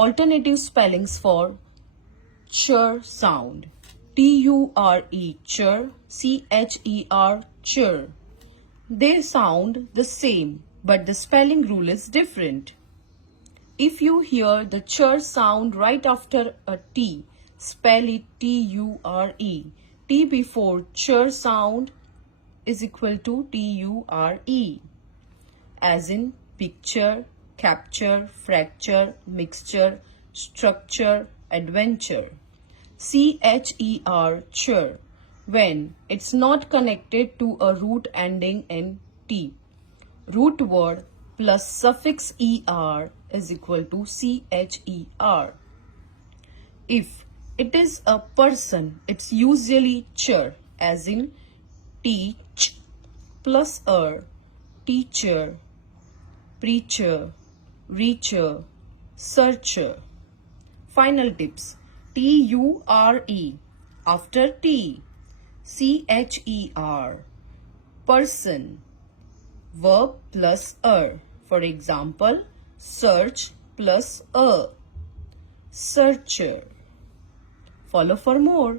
Alternative spellings for Cher sound. T-U-R-E, Cher, C-H-E-R, Cher. They sound the same, but the spelling rule is different. If you hear the Cher sound right after a T, spell it T-U-R-E. T before Cher sound is equal to T-U-R-E. As in picture, capture, fracture, mixture, structure, adventure. C-H-E-R, Cher, when it's not connected to a root ending in T. Root word plus suffix ER is equal to CHER. If it is a person, it's usually Cher, as in teach plus teacher, preacher, reacher, searcher. Final tips. T-U-R-E after T. C-H-E-R. Person. Verb plus For example, search plus searcher. Follow for more.